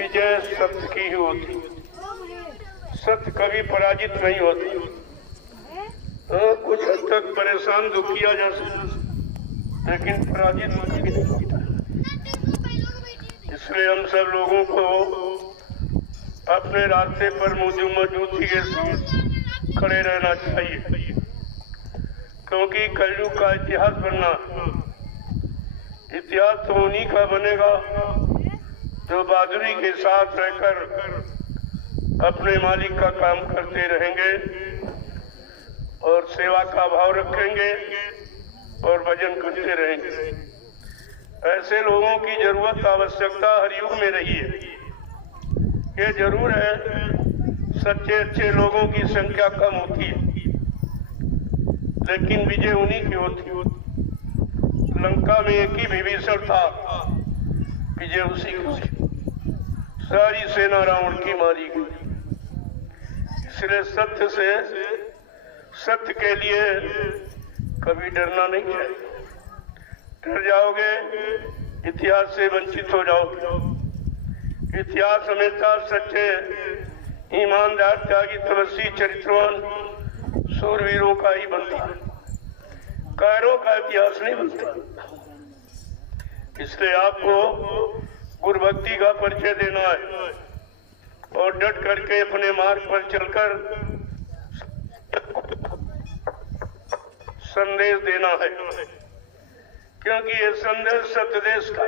विजय सत्य की ही होती, सत्य कभी पराजित नहीं होती। तो कुछ हद तक परेशान दुख किया जा सकता, लेकिन पराजित कभी नहीं होता। इसलिए हम सब लोगों को अपने रास्ते पर मजबूती के साथ खड़े रहना चाहिए, क्योंकि कलयुग का इतिहास बनना, इतिहास तो उन्हीं का बनेगा जो बहादुरी के साथ रहकर अपने मालिक का काम करते रहेंगे और सेवा का भाव रखेंगे और भजन करते रहेंगे। ऐसे लोगों की जरूरत आवश्यकता हर युग में रही है। ये जरूर है सच्चे अच्छे लोगों की संख्या कम होती है, लेकिन विजय उन्हीं की होती है। लंका में एक ही विभीषण था, विजय उसी की, सारी सेना रावण की मारी गई। इसलिए सत्य से, सत्य के लिए कभी डरना नहीं चाहिए। डर जाओगे इतिहास से वंचित हो जाओगे। इतिहास हमेशा सच्चे, ईमानदार, त्यागी, तपस्वी, चरित्रवान सूरवीरों का ही बनता है, कायरों का इतिहास नहीं बनता। इसलिए आपको गुरु भक्ति का परिचय देना है और डट करके अपने मार्ग पर चलकर संदेश देना है, क्योंकि ये संदेश सत्य देश का,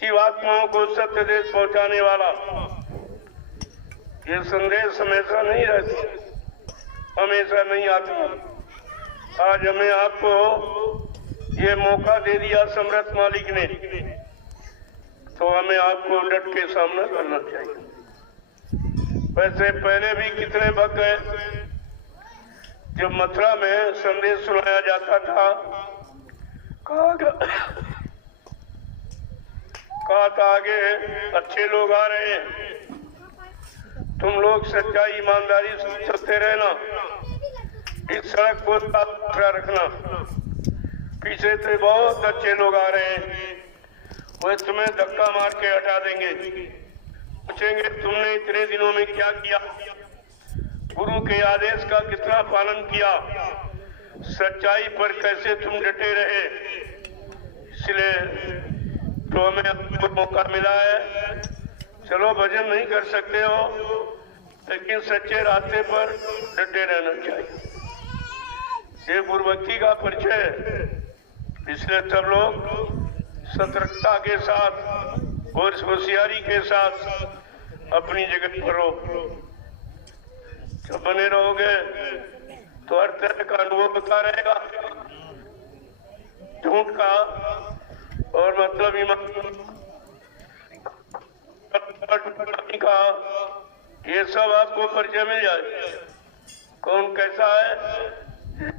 जीवात्माओं को सत्य देश पहुंचाने वाला ये संदेश हमेशा नहीं रहती, हमेशा नहीं आती। आज हमें आपको ये मौका दे दिया समर्थ मालिक ने, तो हमें आपको डट के सामना करना चाहिए। वैसे पहले भी कितने वक्त गए जब मथुरा में संदेश सुनाया जाता था, कहा था आगे अच्छे लोग आ रहे हैं, तुम लोग सच्चाई ईमानदारी से चलते रहना, इस सड़क को साफ रखना, पीछे से बहुत अच्छे लोग आ रहे हैं, वह तुम्हें धक्का मार के हटा देंगे, पूछेंगे तुमने इतने दिनों में क्या किया, गुरु के आदेश का कितना पालन किया, सच्चाई पर कैसे तुम डटे रहे। इसलिए तो हमें आपको मौका मिला है। चलो भजन नहीं कर सकते हो, लेकिन सच्चे रास्ते पर डटे रहना चाहिए। ये गुरु भक्ति का परिचय है। इसलिए सब लोग सतर्कता के साथ और होशियारी के साथ अपनी जगह पर रहो। जब बने रहोगे तो हर तरह का अनुभव होता रहेगा, झूठ का और मतलब ईमान का, ये सब आपको परिचय मिल जाएगा। कौन कैसा है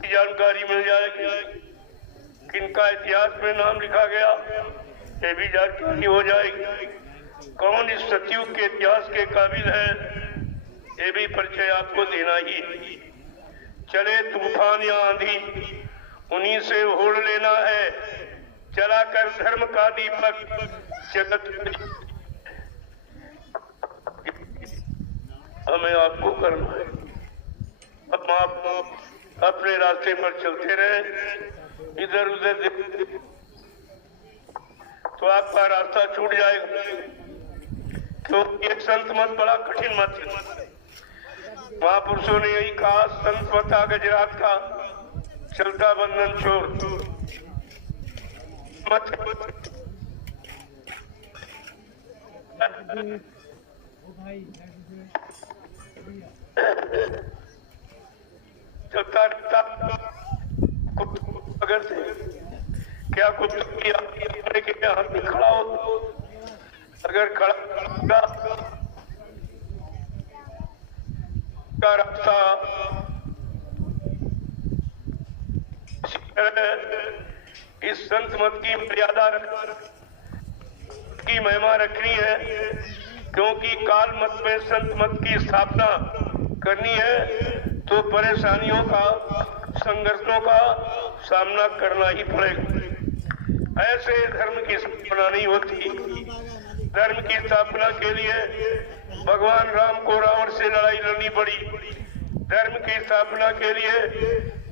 जानकारी मिल जाएगी, किनका इतिहास में नाम लिखा गया ये भी जानकारी हो जाएगी, कौन इस सतयुग के इतिहास के काबिल है ये भी परिचय आपको देना ही। चले तूफान या आंधी उन्हीं से ओढ़ लेना है, जलाकर धर्म का दीपक जगत हमें आपको करना है। अब आप अपने रास्ते पर चलते रहे, इधर उधर तो आपका रास्ता छूट जाएगा। क्योंकि एक संत मत बड़ा कठिन मत है। महापुरुषों ने यही कहा, संत बता गजरात का चलता बंधन छोड़ मत। चलता अगर थे क्या कुत्ते की अपने के हाथ में खड़ा हो, अगर खड़ा का रास्ता इस संत मत की मर्यादा की महिमा रखनी है, क्योंकि काल मत में संत मत की स्थापना करनी है तो परेशानियों का, संघर्षों का सामना करना ही पड़ेगा। ऐसे धर्म की स्थापना नहीं होती। धर्म की स्थापना के लिए भगवान राम को रावण से लड़ाई लड़नी पड़ी। धर्म की स्थापना के लिए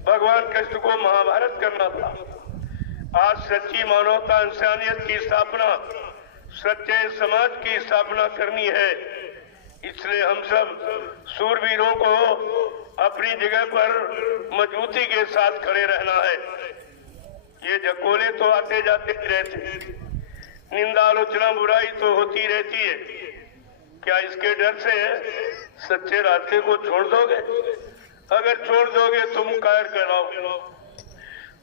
भगवान कृष्ण को महाभारत करना पड़ा। आज सच्ची मानवता इंसानियत की स्थापना, सच्चे समाज की स्थापना करनी है। इसलिए हम सब सूरवीरों को अपनी जगह पर मजबूती के साथ खड़े रहना है। ये झकोले तो आते जाते रहते, निंदा आलोचना बुराई तो होती रहती है। क्या इसके डर से सच्चे रास्ते को छोड़ दोगे? अगर छोड़ दोगे तुम कायर कहलाओगे,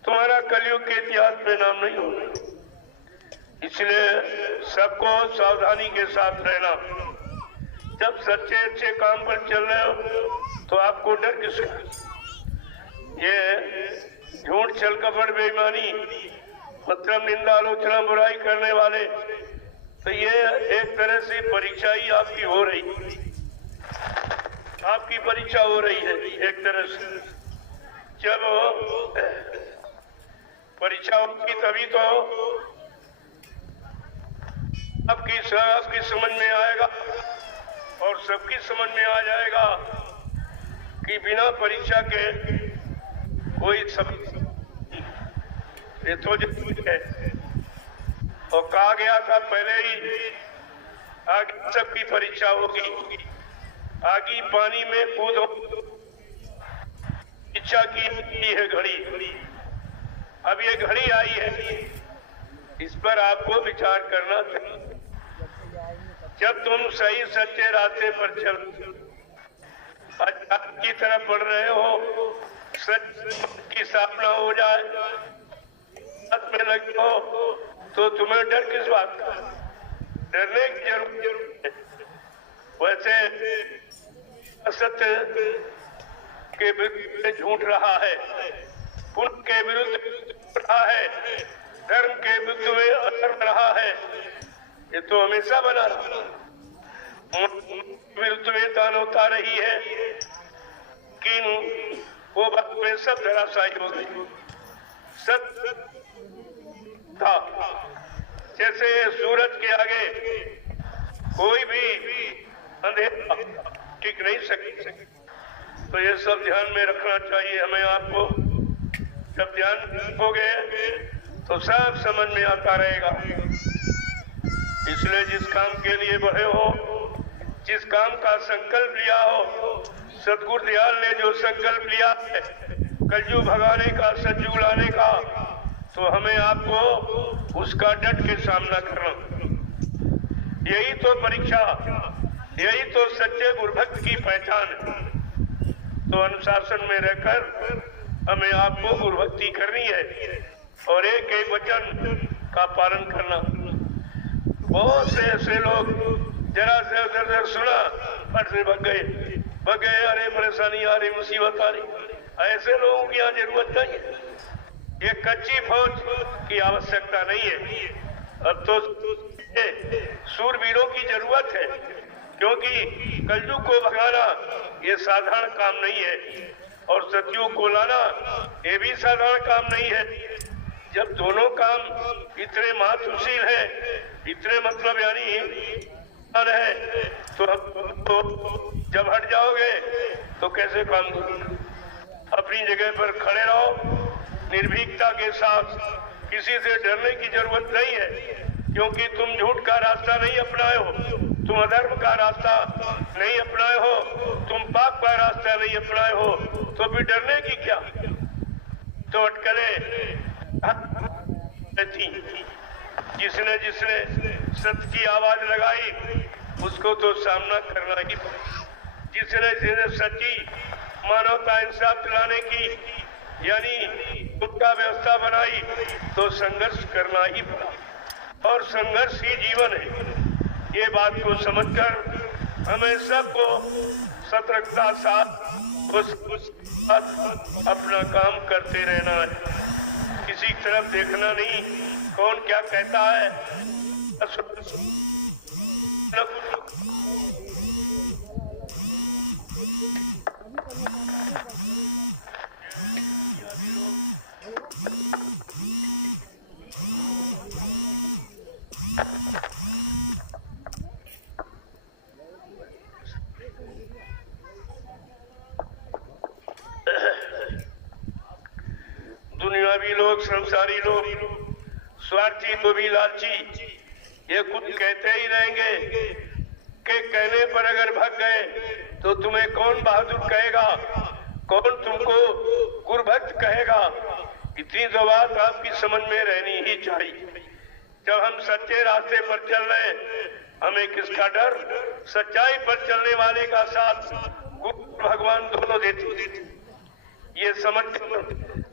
तुम्हारा कलयुग के इतिहास में नाम नहीं होगा। इसलिए सबको सावधानी के साथ रहना। जब सच्चे अच्छे काम पर चल रहे हो तो आपको डर किसका? ये झूठ, छल, कपट, बेईमानी, मतलब निंदा आलोचना बुराई करने वाले, तो ये एक तरह से परीक्षा ही आपकी हो रही, आपकी परीक्षा हो रही है एक तरह से। जब परीक्षा होगी तभी तो आपकी समझ में आएगा और सबकी समझ में आ जाएगा कि बिना परीक्षा के कोई सब ये तो है। और कहा गया था पहले ही, आगे सबकी परीक्षा होगी। आगे पानी में कूदो, इच्छा की है घड़ी। अब ये घड़ी आई है, इस पर आपको विचार करना चाहिए। जब तुम सही सच्चे रास्ते पर चल की तरफ बढ़ रहे हो, सच की स्थापना हो जाए, में लगे हो, तो तुम्हें डर किस बात का? डरने की जरूरत है। वैसे असत्य के विरुद्ध झूठ रहा है, पुण्य के विरुद्ध रहा है, धर्म के विरुद्ध में अधर्म रहा है। ये तो हमेशा बना रहा। विरुद्ध में दान होता रही है, लेकिन वो बात में सब धराशायी हो गई। सब था जैसे सूरज के आगे कोई भी अंधेरा टिक नहीं सके। तो ये सब ध्यान में रखना चाहिए हमें, आपको। जब ध्यान रखोगे तो सब समझ में आता रहेगा। इसलिए जिस काम के लिए बढ़े हो, जिस काम का संकल्प लिया हो, सतगुरु दयाल ने जो संकल्प लिया है कलयुग भगाने का, सतयुग लाने का, तो हमें आपको उसका डट के सामना करना। यही तो परीक्षा, यही तो सच्चे गुरुभक्त की पहचान है। तो अनुशासन में रहकर हमें आपको गुरुभक्ति करनी है और एक एक वचन का पालन करना। बहुत से ऐसे लोग जरा से उधर सुना, फट से भग गए, अरे परेशानी आ रही, मुसीबत आ रही। ऐसे लोगों की यहाँ जरूरत नहीं है। ये कच्ची फौज की आवश्यकता नहीं है। अब तो सूरवीरों की जरूरत है, क्योंकि कलयुग को भगाना ये साधारण काम नहीं है और सतयुग को लाना ये भी साधारण काम नहीं है। जब दोनों काम इतने महत्वशील है, इतने मतलब यानी है, तो जब हट जाओगे तो कैसे काम करोगे? अपनी जगह पर खड़े रहो निर्भीकता के साथ। किसी से डरने की जरूरत नहीं है, क्योंकि तुम झूठ का रास्ता नहीं अपनाए हो, तुम अधर्म का रास्ता नहीं अपनाए हो, तुम पाप का रास्ता नहीं अपनाए हो, तो फिर डरने की क्या? तो अटकलें थी। जिसने सत्य की आवाज लगाई उसको तो सामना करना ही। जिसने सच्ची मानवता इंसाफ दिलाने की, यानी उनका व्यवस्था बनाई तो संघर्ष करना ही पड़ा और संघर्ष ही जीवन है। ये बात को समझकर हमें सबको सतर्कता साथ उस अपना काम करते रहना है, किसी तरफ देखना नहीं कौन क्या कहता है। दुनियावी लोग, संसारी लोग, स्वार्थी तो भी लालची, ये कुछ कहते ही रहेंगे कि कहने पर अगर भाग गए तो तुम्हें कौन बहादुर कहेगा, कौन तुमको गुरभक्त कहेगा। इतनी तो बात आपकी समझ में रहनी ही चाहिए। जब हम सच्चे रास्ते पर चल रहे हैं, हमें किसका डर? सच्चाई पर चलने वाले का साथ गुरु भगवान दोनों देते। ये समझ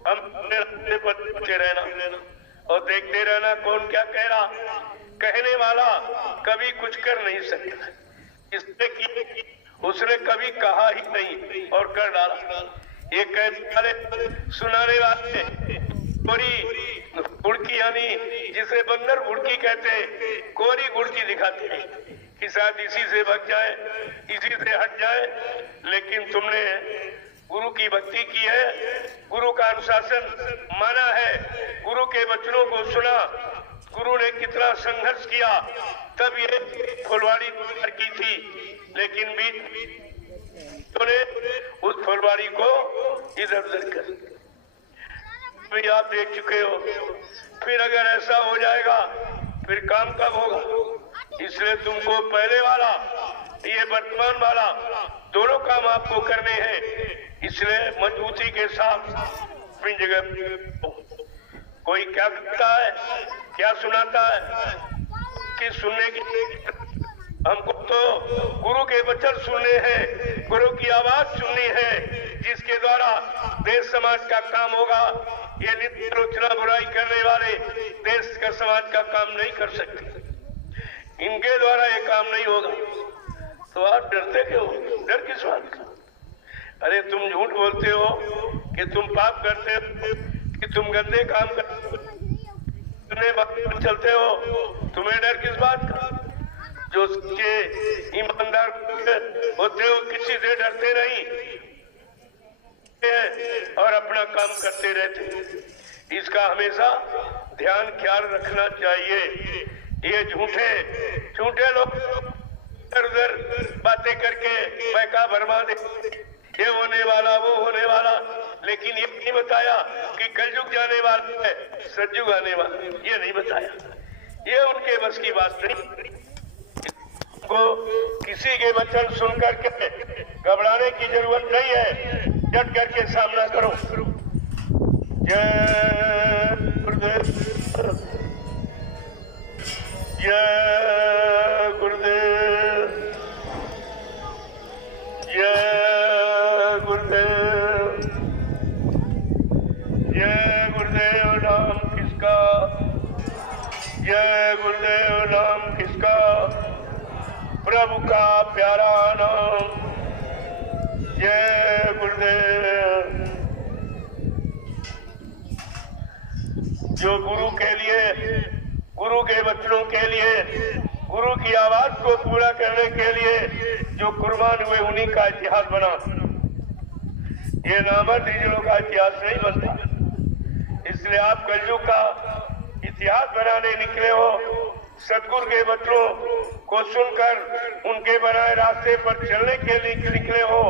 हम अपने रास्ते पर चलते रहना और देखते रहना कौन क्या कह रहा। कहने वाला कभी कुछ कर नहीं सकता, इसने की उसने कभी कहा ही नहीं और कर डाला। ये कहने वाले, सुनाने वाले कोरी गुड़की, यानी जिसे बंदर गुड़की कहते, कोरी गुड़की दिखाते हैं कि शायद इसी से भग जाए, इसी से हट जाए। लेकिन तुमने गुरु की भक्ति की है, गुरु का अनुशासन माना है, गुरु के वचनों को सुना, गुरु ने कितना संघर्ष किया तब ये फुलवाड़ी तैयार की थी। लेकिन बीच तो ने उस फुलवाड़ी को इधर उधर कर भी आप देख चुके हो। फिर अगर ऐसा हो जाएगा फिर काम कब होगा? इसलिए तुमको पहले वाला, ये वर्तमान वाला, दोनों काम आपको करने हैं। इसलिए मजबूती के साथ अपनी जगह। कोई क्या कहता है, क्या सुनाता है कि सुनने की, हमको तो गुरु के वचन सुनने हैं, गुरु की आवाज सुननी है, जिसके द्वारा देश समाज का काम होगा। ये नित्य आलोचना बुराई करने वाले देश का समाज का काम नहीं कर सकते, इनके द्वारा ये काम नहीं होगा। तो आप डरते क्यों? डर किस बात का? अरे तुम झूठ बोलते हो कि तुम पाप करते हो, कि तुम गंदे काम करने चलते हो, तुम्हें डर किस बात का? जो सच्चे ईमानदार होते हो किसी से डरते नहीं और अपना काम करते रहते। इसका हमेशा ध्यान ख्याल रखना चाहिए। ये झूठे लोग इधर उधर बातें करके पैसा बर्मा दे, ये होने वाला, वो होने वाला, लेकिन ये नहीं बताया कि कलयुग जाने वाला है, सतयुग आने वाला, ये नहीं बताया। ये उनके बस की बात नहीं। को किसी के वचन सुन करके घबराने की जरूरत नहीं है, डट करके सामना करो। जय गुरुदेव, जय गुरुदेव, जय गुरुदेव, जय गुरुदेव नाम किसका, जय गुरुदेव नाम किसका, प्रभु का प्यारा नाम, जय गुरुदेव। जो गुरु के लिए, गुरु के वचनों के लिए, गुरु की आवाज को पूरा करने के लिए जो कुर्बान हुए, उन्हीं का इतिहास बना। ये नामर्दियों का इतिहास नहीं बनता। इसलिए आप कलयुग का इतिहास बनाने निकले हो। सतगुरु के वचनों को सुनकर उनके बनाए रास्ते पर चलने के लिए निकले हो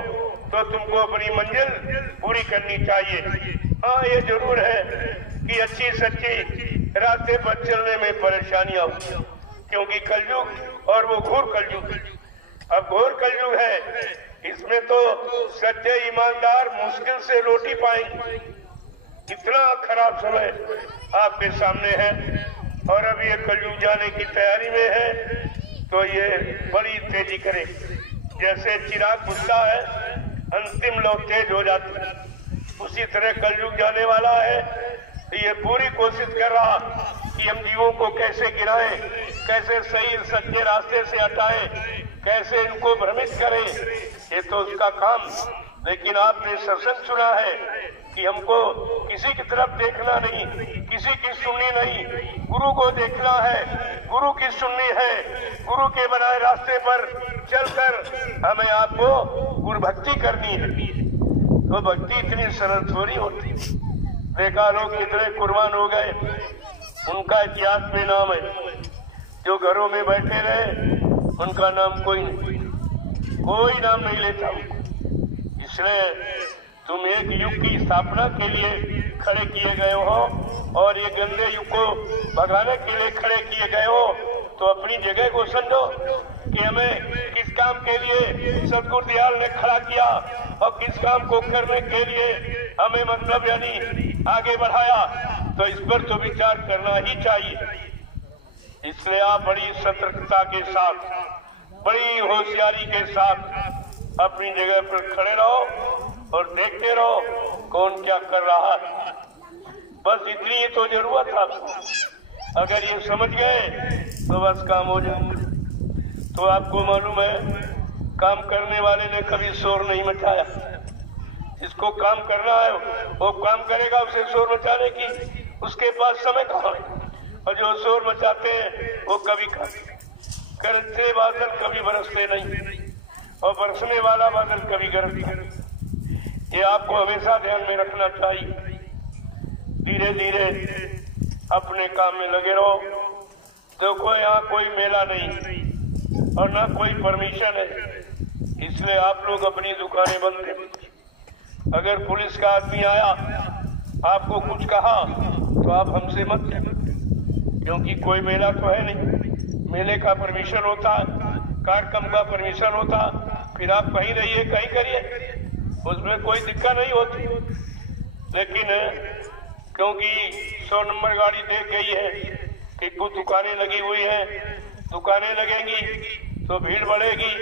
तो तुमको अपनी मंजिल पूरी करनी चाहिए। हाँ, ये जरूर है कि अच्छी सच्ची रास्ते पर चलने में परेशानियां हो, क्योंकि कलयुग और वो घोर कलयुग, अब घोर कलयुग है। इसमें तो सच्चे ईमानदार मुश्किल से रोटी पाएंगे। इतना खराब समय आपके सामने है और अब ये कलयुग जाने की तैयारी में है, तो ये बड़ी तेजी करे। जैसे चिराग बुझता है, अंतिम लोग तेज हो जाते हैं, उसी तरह कलयुग जाने वाला है। ये पूरी कोशिश कर रहा कि हम जीवों को कैसे गिराएं, कैसे सही सच्चे रास्ते से हटाएं, कैसे इनको भ्रमित करें, ये तो उसका काम। लेकिन आपने सत्संग सुना है कि हमको किसी की तरफ देखना नहीं, किसी की सुननी नहीं, गुरु को देखना है, गुरु की सुननी है, गुरु के बनाए रास्ते पर चलकर हमें आपको गुरु भक्ति करनी है। तो भक्ति इतनी सरल थोड़ी होती। देखा लोग कितने कुर्बान हो गए, उनका इतिहास में नाम है। जो घरों में बैठे रहे उनका नाम कोई नाम नहीं लेता। इसलिए तुम एक युग की स्थापना के लिए खड़े किए गए हो और ये गंदे युग को भगाने के लिए खड़े किए गए हो। तो अपनी जगह को समझो कि हमें किस काम के लिए सतगुरु दयाल ने खड़ा किया और किस काम को करने के लिए हमें मतलब यानी आगे बढ़ाया। तो इस पर तो विचार करना ही चाहिए। इसलिए आप बड़ी सतर्कता के साथ, बड़ी होशियारी के साथ अपनी जगह पर खड़े रहो और देखते रहो कौन क्या कर रहा है। बस इतनी ही तो जरूरत है आपको। अगर ये समझ गए तो बस काम हो जाएगा। तो आपको मालूम है, काम करने वाले ने कभी शोर नहीं मचाया। जिसको काम करना है वो काम करेगा, उसे शोर मचाने की उसके पास समय कहाँ है। और जो शोर मचाते हैं वो कभी करते बादल कभी बरसते नहीं, और बरसने वाला बादल कभी गरजता नहीं। ये आपको हमेशा ध्यान में रखना चाहिए। धीरे धीरे अपने काम में लगे रहो। देखो यहाँ कोई मेला नहीं और ना कोई परमिशन है, इसलिए आप लोग अपनी दुकानें बंद करें। अगर पुलिस का आदमी आया आपको कुछ कहा तो आप हमसे मत कहें, क्योंकि कोई मेला तो है नहीं। मेले का परमिशन होता, कार्यक्रम का परमिशन होता, फिर आप कहीं रहिए कहीं करिए, उसमें कोई दिक्कत नहीं होती। लेकिन क्योंकि 100 नंबर गाड़ी देख गई है कि कुछ दुकानें लगी हुई हैं, दुकानें लगेंगी तो भीड़ बढ़ेगी।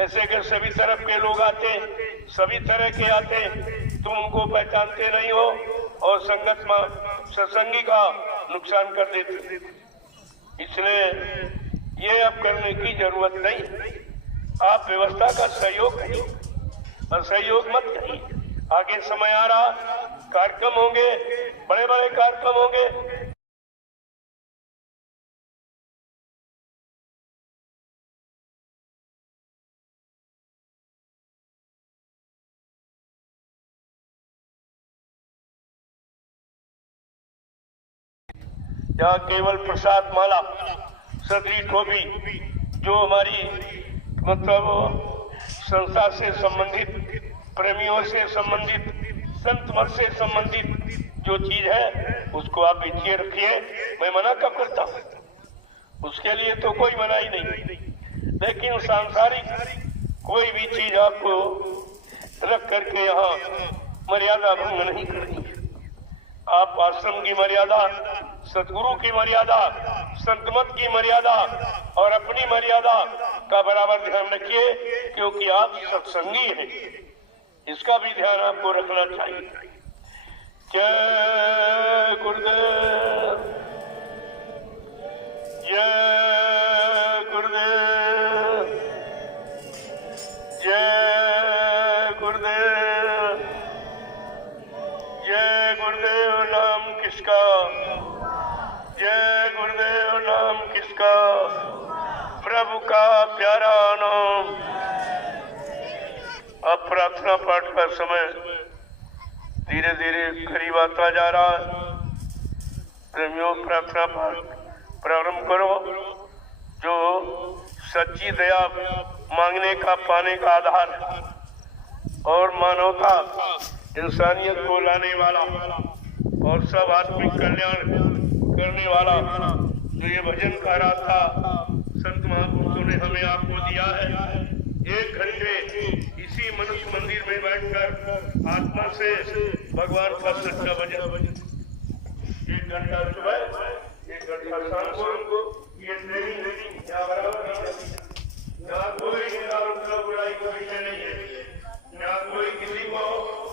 ऐसे के सभी तरफ के लोग आते, सभी तरह के आते, तुम उनको पहचानते नहीं हो और संगत में सत्संगी का नुकसान कर देते। इसलिए ये अब करने की जरूरत नहीं। आप व्यवस्था का सहयोग करिए और सहयोग मत करिए। आगे समय आ रहा, कार्यक्रम होंगे, बड़े बड़े कार्यक्रम होंगे। जहाँ केवल प्रसाद माला सदरी ठोबी जो हमारी मतलब संस्था से संबंधित, प्रेमियों से संबंधित, संत मत से संबंधित जो चीज है उसको आप बेचिए रखिए, मैं मना कब करता हूँ। उसके लिए तो कोई मनाही नहीं। लेकिन सांसारिक कोई भी चीज आपको रख करके यहाँ मर्यादा भंग नहीं करनी। आप आश्रम की मर्यादा, सतगुरु की मर्यादा, संतमत की मर्यादा और अपनी मर्यादा का बराबर ध्यान रखिए, क्योंकि आप सत्संगी हैं। इसका भी ध्यान आपको रखना चाहिए। जय गुरुदेव, जय गुरुदेव, जय गुरुदेव, जय गुरुदेव। नाम किसका, जय गुरुदेव नाम किसका, प्रभु का प्यारा नाम। अब प्रार्थना पाठ का समय धीरे धीरे करीब आता जा रहा है। प्रेमियों, प्रार्थना पाठ प्रारंभ करो। जो सच्ची दया मांगने का, पाने का आधार और मानवता, इंसानियत को लाने वाला और सब आत्मिक कल्याण करने वाला जो ये भजन कह रहा था, संत महापुरुषों ने हमें आपको दिया है। 1 घंटे इसी मनुष्य मंदिर में बैठकर आत्मा से भगवान का सच्चा भजन, 1 घंटा सुबह, 1 घंटा शाम को, ये ट्रेनिंग यहाँ बराबर यहाँ कोई बुराई का विषय नहीं है। यहाँ कोई किसी को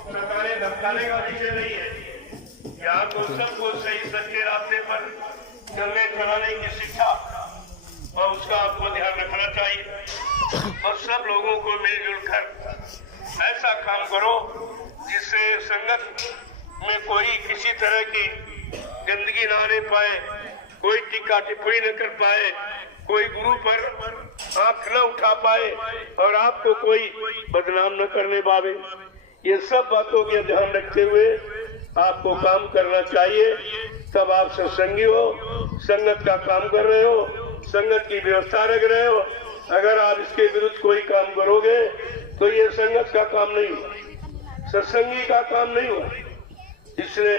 सताने धमकाने का विषय नहीं है। यहाँ तो सबको सही सच्चे रास्ते पर चलने चलाने की शिक्षा और उसका आपको ध्यान रखना चाहिए और सब लोगों को मिलजुल कर ऐसा काम करो जिससे संगत में कोई किसी तरह की गंदगी ना रह पाए, कोई टीका टिप्पणी न कर पाए, कोई गुरु पर आंख न उठा पाए और आपको कोई बदनाम न करने पावे। ये सब बातों का ध्यान रखते हुए आपको काम करना चाहिए। तब आप सत्संगी हो, संगत का काम कर रहे हो, संगत की व्यवस्था रख रहे हो। अगर आप इसके विरुद्ध कोई काम करोगे तो ये संगत का काम नहीं हुआ, सत्संगी का काम नहीं हुआ। इसलिए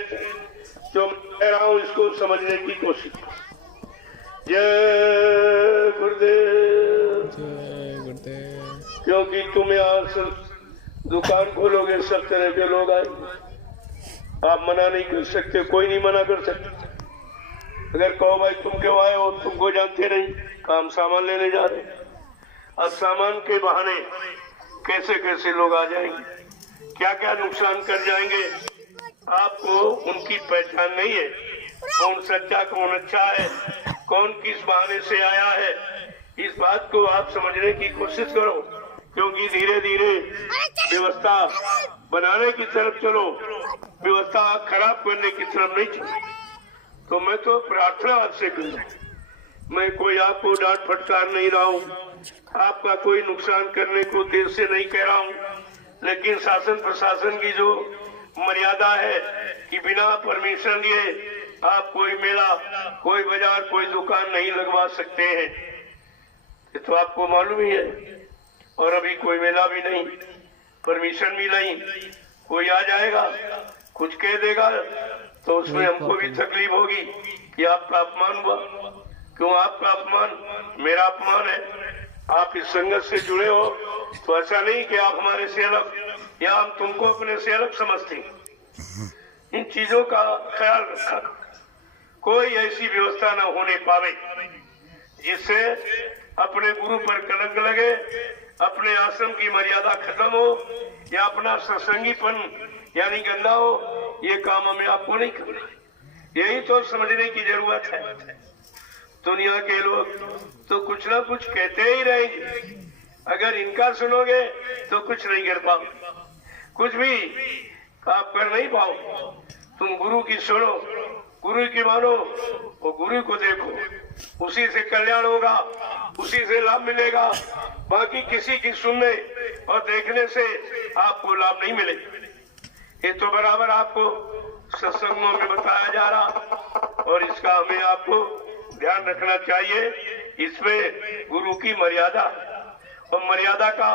जो कह रहा हूं इसको समझने की कोशिश। जय गुरुदेव, जय गुरुदेव। क्योंकि तुम यहाँ दुकान खोलोगे सब तरह के लोग आएंगे, आप मना नहीं कर सकते, कोई नहीं मना कर सकता। अगर कहो भाई तुम क्यों आए हो, तुमको जानते नहीं, काम सामान लेने जा रहे। अब सामान के बहाने कैसे कैसे लोग आ जाएंगे, क्या क्या नुकसान कर जाएंगे, आपको उनकी पहचान नहीं है। कौन सच्चा कौन अच्छा है, कौन किस बहाने से आया है, इस बात को आप समझने की कोशिश करो। क्योंकि धीरे धीरे व्यवस्था बनाने की तरफ चलो, व्यवस्था खराब करने की तरफ नहीं चलो। तो मैं तो प्रार्थना आपसे करूं, मैं कोई आपको डांट फटकार नहीं रहा हूं, आपका कोई नुकसान करने को देर से नहीं कह रहा हूं, लेकिन शासन प्रशासन की जो मर्यादा है कि बिना परमिशन लिए आप कोई मेला, कोई बाजार, कोई दुकान नहीं लगवा सकते हैं, ये तो आपको मालूम ही है। और अभी कोई मेला भी नहीं, परमिशन भी नहीं, कोई आ जाएगा कुछ कह देगा तो उसमें हमको भी तकलीफ होगी कि आपका अपमान हुआ। क्यों आपका अपमान? मेरा अपमान है। आप इस संगत से जुड़े हो तो ऐसा नहीं कि आप हमारे से अलग या हम तुमको अपने से अलग समझते। इन चीजों का ख्याल रखा, कोई ऐसी व्यवस्था न होने पावे जिससे अपने गुरु पर कलंक लगे, अपने आश्रम की मर्यादा खत्म हो या अपना सत्संगीपन यानी गंदा हो। ये काम हमें आपको नहीं करना, यही तो समझने की जरूरत है। दुनिया के लोग तो कुछ ना कुछ कहते ही रहेंगे, अगर इनका सुनोगे तो कुछ नहीं कर पाओ, कुछ भी आप कर नहीं पाओ। तुम गुरु की सुनो, गुरु की मानो और गुरु को देखो, उसी से कल्याण होगा, उसी से लाभ मिलेगा। बाकी किसी की सुनने और देखने से आपको लाभ नहीं मिलेगा। ये तो बराबर आपको सत्संगों में बताया जा रहा और इसका हमें आपको ध्यान रखना चाहिए। इसमें गुरु की मर्यादा और मर्यादा का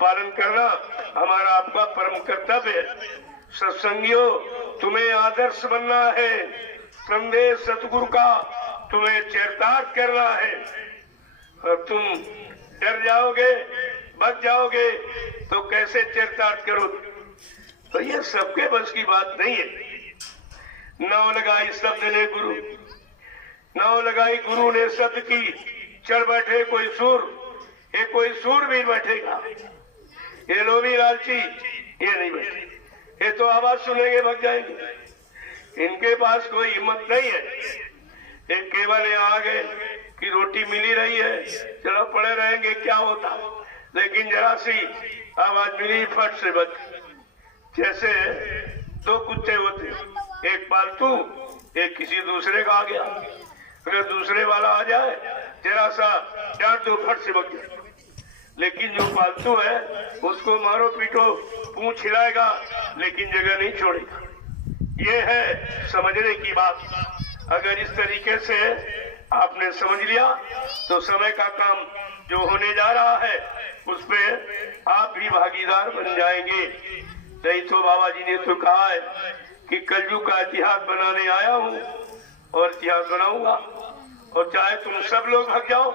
पालन करना हमारा आपका परम कर्तव्य है। सत्संगियों, तुम्हें आदर्श बनना है, संदेश सतगुरु का तुम्हें चरितार्थ करना है। और तुम डर जाओगे, बच जाओगे तो कैसे चरितार्थ करोगे? तो ये सबके बस की बात नहीं है। नाव लगाई शब्द ने गुरु, नाव लगाई गुरु ने शब्द की, चढ़ बैठे कोई सूर, ये कोई सूर भी बैठेगा, ये लोभी लालची ये नहीं बैठे, ये तो आवाज सुनेंगे भग जाएंगे। इनके पास कोई हिम्मत नहीं है। एक केवल यहाँ आ गए कि रोटी मिली रही है, चलो पड़े रहेंगे क्या होता, लेकिन जरा सी आवाज मिली फट से बच। जैसे दो कुत्ते होते, एक पालतू एक किसी दूसरे का आ गया, अगर दूसरे वाला आ जाए जरा सा डांट दो फट से बच जाए। लेकिन जो पालतू है उसको मारो पीटो, पूंछ हिलाएगा लेकिन जगह नहीं छोड़ेगा। ये है समझने की बात। अगर इस तरीके से आपने समझ लिया तो समय का काम जो होने जा रहा है उसमें आप भी भागीदार बन जाएंगे। नहीं तो बाबा जी ने तो कहा है कि कलयुग का इतिहास बनाने आया हूँ और इतिहास बनाऊंगा, और चाहे तुम सब लोग भाग जाओ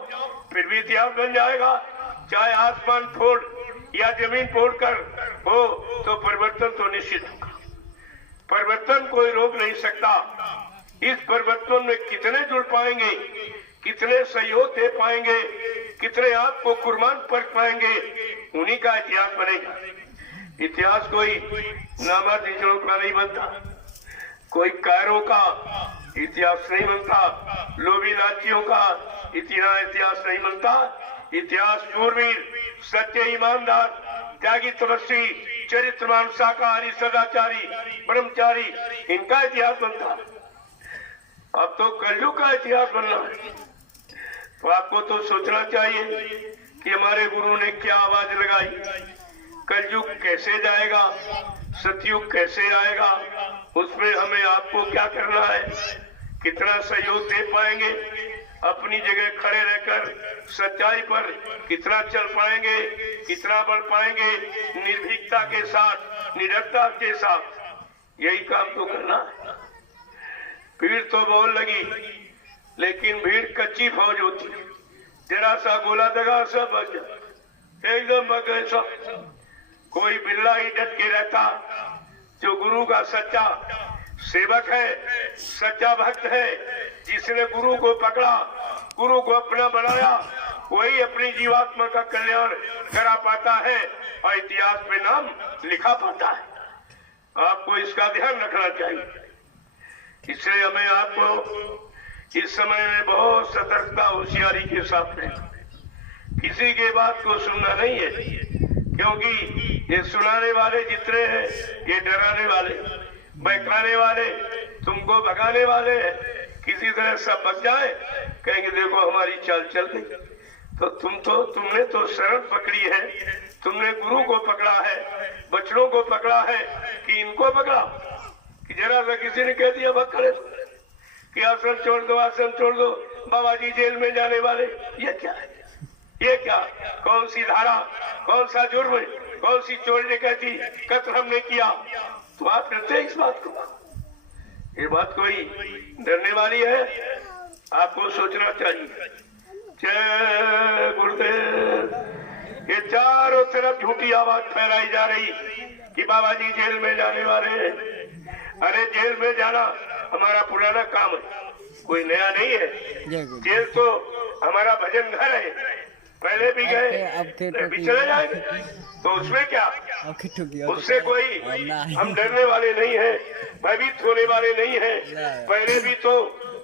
फिर भी इतिहास बन जाएगा। चाहे आसमान फोड़ या जमीन फोड़ कर हो तो परिवर्तन तो निश्चित होगा। परिवर्तन कोई रोक नहीं सकता। इस परिवर्तन में कितने जुड़ पाएंगे, कितने सहयोग दे पाएंगे, कितने आपको कुर्बान कर पाएंगे, उन्हीं का इतिहास बनेगा। इतिहास कोई नामर्द का नहीं बनता, कोई कायरों का इतिहास नहीं बनता, लोभी लालचियों का इतिहास नहीं बनता। इतिहास शूरवीर, सच्चे ईमानदार, त्यागी, तपस्वी, चरित्रवान, शाकाहारी, सदाचारी, ब्रह्मचारी, इनका इतिहास बनता। अब तो कलयुग का इतिहास बनना है। तो आपको तो सोचना चाहिए कि हमारे गुरु ने क्या आवाज लगाई, कलयुग कैसे जाएगा, सतयुग कैसे आएगा, उसमें हमें आपको क्या करना है, कितना सहयोग दे पाएंगे, अपनी जगह खड़े रहकर सच्चाई पर कितना चल पाएंगे, कितना बढ़ पाएंगे, निर्भीकता के साथ, निडरता के साथ, यही काम तो करना। भीड़ तो बहुत लगी, लेकिन भीड़ कच्ची फौज होती, जरा सा गोला दगा सब बच जाए, एकदम बच गए सब। कोई बिल्ला ही डट के रहता, जो गुरु का सच्चा सेवक है, सच्चा भक्त है, जिसने गुरु को पकड़ा, गुरु को अपना बनाया, वही अपनी जीवात्मा का कल्याण करा पाता है और इतिहास में नाम लिखा पाता है। आपको इसका ध्यान रखना चाहिए। इसलिए हमें आपको इस समय में बहुत सतर्कता, होशियारी के साथ है, किसी के बात को सुनना नहीं है, क्योंकि ये सुनाने वाले जितने हैं ये डराने वाले, बहकाने वाले, तुमको भगाने वाले हैं। किसी तरह सब बच जाए, कहेंगे देखो हमारी चाल चल गई। तो तुमने तो शरण पकड़ी है, तुमने गुरु को पकड़ा है, बच्चों को पकड़ा है, कि इनको पकड़ा, कि जरा सा किसी ने कह दिया भग खड़े कि आश्रम छोड़ दो, आश्रम छोड़ दो, बाबा जी जेल में जाने वाले, ये क्या है, ये क्या, कौन सी धारा, कौन सा जुर्म, कौन सी चोरी डकैती, कत्ल हमने किया, तो आप करते हैं इस बात को। ये बात कोई डरने वाली है, आपको सोचना चाहिए। जय गुरुदेव। ये चारों तरफ झूठी आवाज फैलाई जा रही कि बाबा जी जेल में जाने वाले हैं। अरे जेल में जाना हमारा पुराना काम है, कोई नया नहीं है। जेल तो हमारा भजन घर है, पहले भी गए, अभी चले जाएंगे, तो उसमें क्या, उससे कोई हम डरने वाले नहीं है, भयभीत होने वाले नहीं है। पहले भी तो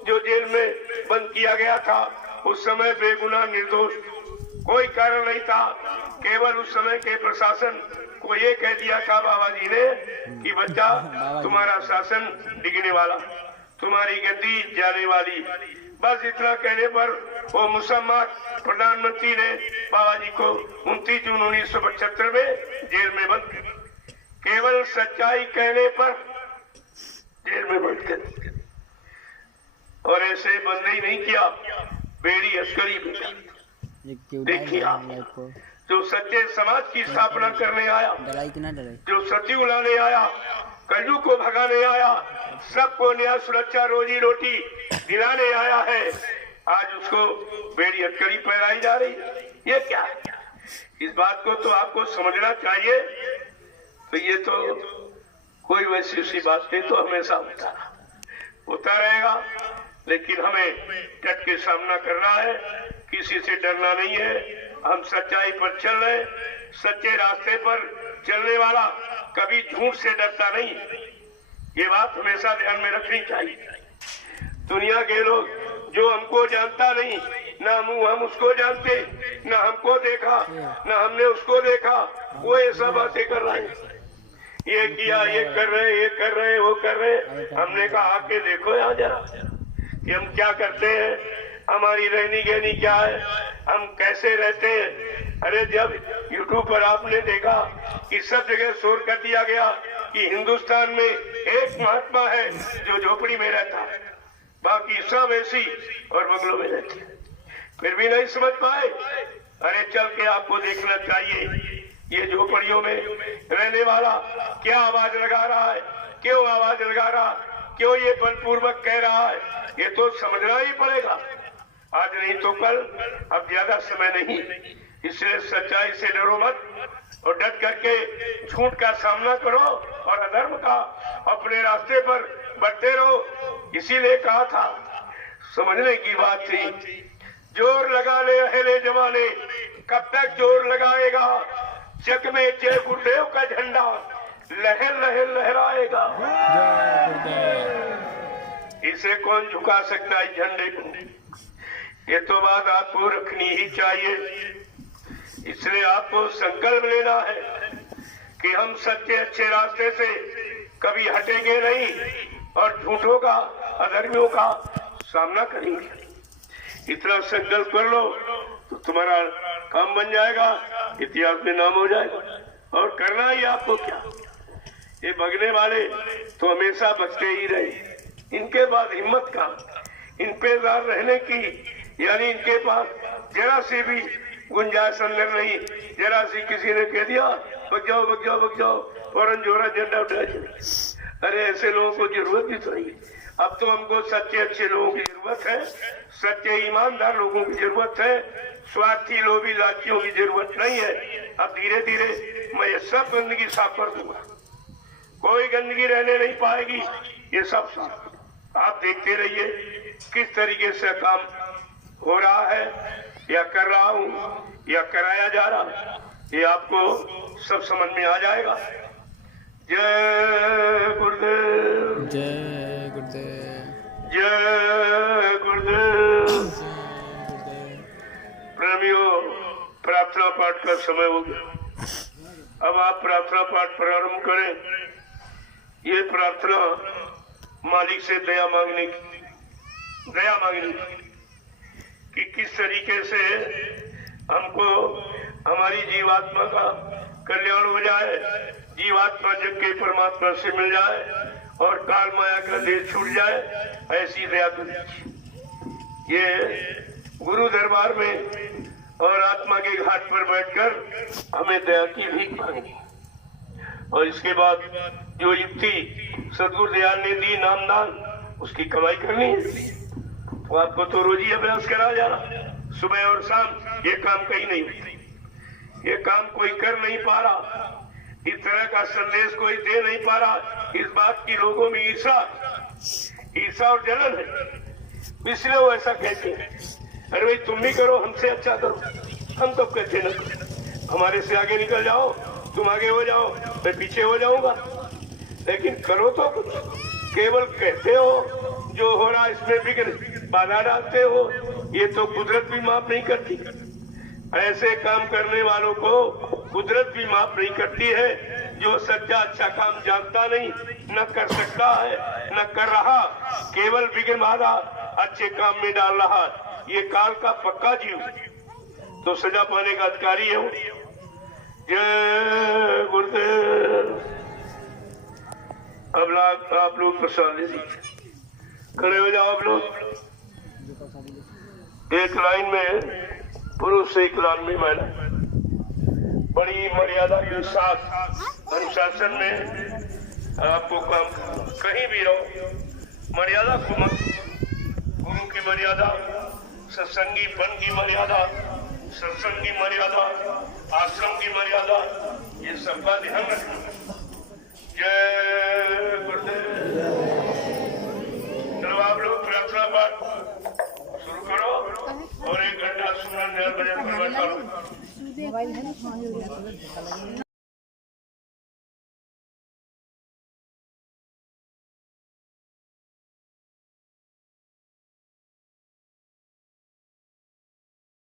जो जेल में बंद किया गया था, उस समय बेगुनाह निर्दोष, कोई कारण नहीं था, केवल उस समय के प्रशासन को ये कह दिया था बाबा जी ने कि बच्चा तुम्हारा शासन डिगने वाला, तुम्हारी गद्दी जाने वाली। बस इतना कहने पर वो मुसलमान प्रधानमंत्री ने बाबा जी को 29 जून 1975 में जेल में बंद कर, केवल सच्चाई कहने पर जेल में बंद कर। और ऐसे बंद ही नहीं किया, बेड़ी अस्करी भी। देखिए आप, जो सच्चे समाज की स्थापना करने आया, जो सतयुग लाने आया, कलयुग को भगाने आया, सबको न्याय, सुरक्षा, रोजी रोटी दिलाने आया है, आज उसको बेड़ी अटकरी पहनाई जा रही है। ये क्या है? इस बात को तो आपको समझना चाहिए। तो ये तो कोई वैसी बात नहीं, तो हमेशा होता रहेगा, लेकिन हमें डट के सामना करना है, किसी से डरना नहीं है। हम सच्चाई पर चल रहे, सच्चे रास्ते पर चलने वाला कभी झूठ से डरता नहीं, ये बात हमेशा ध्यान में रखनी चाहिए। दुनिया के लोग जो हमको जानता नहीं, ना हम उसको जानते, ना हमको देखा, ना हमने उसको देखा, वो ये सब बातें कर रहे हैं, ये किया, ये कर रहे, ये कर रहे, वो कर रहे। हमने कहा आके देखो यहाँ जरा कि हम क्या करते हैं, हमारी रहनी गहनी क्या है, हम कैसे रहते हैं। अरे जब यूट्यूब पर आपने देखा कि सब जगह शोर कर दिया गया कि हिंदुस्तान में एक महात्मा है जो झोपड़ी में रहता है, बाकी सब ऐसी और बंगलों में रहते हैं, फिर भी नहीं समझ पाए। अरे चल के आपको देखना चाहिए, ये झोपड़ियों में रहने वाला क्या आवाज लगा रहा है, क्यों आवाज लगा रहा, क्यों ये बलपूर्वक कह रहा है, ये तो समझना ही पड़ेगा। आज नहीं तो कल, अब ज्यादा समय नहीं, इसलिए सच्चाई से डरो मत और डट करके झूठ का सामना करो और अधर्म का अपने रास्ते पर बढ़ते रहो। इसीलिए कहा था, समझने की बात थी, जोर लगा ले अहले जमाने, कब तक जोर लगाएगा, जग में जय गुरुदेव का झंडा लहर लहर लहराएगा। जय गुरुदेव। इसे कौन झुका सकता है झंडे को? ये तो बात आपको रखनी ही चाहिए। इसलिए आपको संकल्प लेना है कि हम सच्चे अच्छे रास्ते से कभी हटेंगे नहीं और झूठों का अधर्मियों का सामना करेंगे। इतना संकल्प कर लो तो तुम्हारा काम बन जाएगा, इतिहास में नाम हो जाएगा। और करना ही आपको क्या, ये भगने वाले तो हमेशा बचते ही रहे। इनके बाद हिम्मत का इन पे रहने की, यानी इनके पास जरा सी भी गुंजाइश अंदर नहीं। जरा सी किसी ने कह दिया बच जाओ बच जाओ बच जाओ, फौरन जोरा झंडा उठा चले। अरे ऐसे लोगों को जरूरत भी तो नहीं। अब तो हमको सच्चे अच्छे लोगों की जरूरत है, सच्चे ईमानदार लोगों की जरूरत है, स्वार्थी लोभी लाचियों की जरूरत नहीं है। अब धीरे धीरे मैं ये सब गंदगी साफ कर दूंगा, कोई गंदगी रहने नहीं पाएगी। ये सब साफ आप देखते रहिए किस तरीके से काम हो रहा है, या कर रहा हूँ या कराया जा रहा है, ये आपको सब समझ में आ जाएगा। जय गुरुदेव। जय गुरुदेव। जय गुरुदेव। प्रेमियों, प्रार्थना पाठ का समय हो गया। अब आप प्रार्थना पाठ प्रारंभ करें। ये प्रार्थना मालिक से दया मांगने की कि किस तरीके से हमको हमारी जीवात्मा का कल्याण हो जाए, जीवात्मा जग के परमात्मा से मिल जाए और काल माया का देह छूट जाए, ऐसी दया करिए। ये गुरु दरबार में और आत्मा के घाट पर बैठकर हमें दया की भीख मांगी। और इसके बाद जो युक्ति सदगुरु दयाल ने दी नामदान, उसकी कमाई करनी है। तो आपको तो रोजी अभ्यास करा जाना, सुबह और शाम। ये काम कहीं नहीं, ये काम कोई कर नहीं पा रहा, इस तरह का संदेश कोई दे नहीं पा रहा। इस बात की लोगों में ईर्षा और जलन है, इसलिए वो ऐसा कहते हैं। अरे भाई तुम भी करो, हमसे अच्छा करो। हम तो कहते न, हमारे से आगे निकल जाओ, तुम आगे हो जाओ, मैं पीछे हो जाऊंगा। लेकिन करो तो कुछ, केवल कहते हो जो हो रहा इसमें विघ्न बाधा डालते हो। ये तो कुदरत भी माफ नहीं करती। ऐसे काम करने वालों को कुदरत भी माफ नहीं करती है। जो सच्चा अच्छा काम जानता नहीं, न कर सकता है, न कर रहा, केवल विघ्न बाधा अच्छे काम में डाल रहा, ये काल का पक्का जीव, तो सजा पाने का अधिकारी है वो। जय गुरुदेव। अब आप लोग प्रसाद ले लीजिए, खड़े हो जाओ। आप लोग एक लाइन में पुरुष, एक लाइन में महिला। बड़ी मर्यादा के साथ अनुशासन में आपको काम, कहीं भी रहो मर्यादा को मत। गुरु की मर्यादा, सत्संगी पन की मर्यादा, सत्संग की मर्यादा, आश्रम की मर्यादा, ये सबका ध्यान रखना। जय गुरुदेव। चलो आप लोग प्रार्थना पाठ शुरू करो और 1 घंटा सुमरन भजन पर बैठा लो।